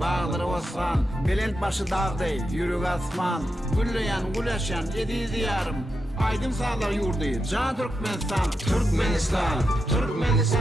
bağları osman, belent başı dağday, yürük asman, gülleyen, güleşen, yedi diyarım, aydın sağlar yurdu, can Türkmenistan, Türkmenistan, Türkmenistan.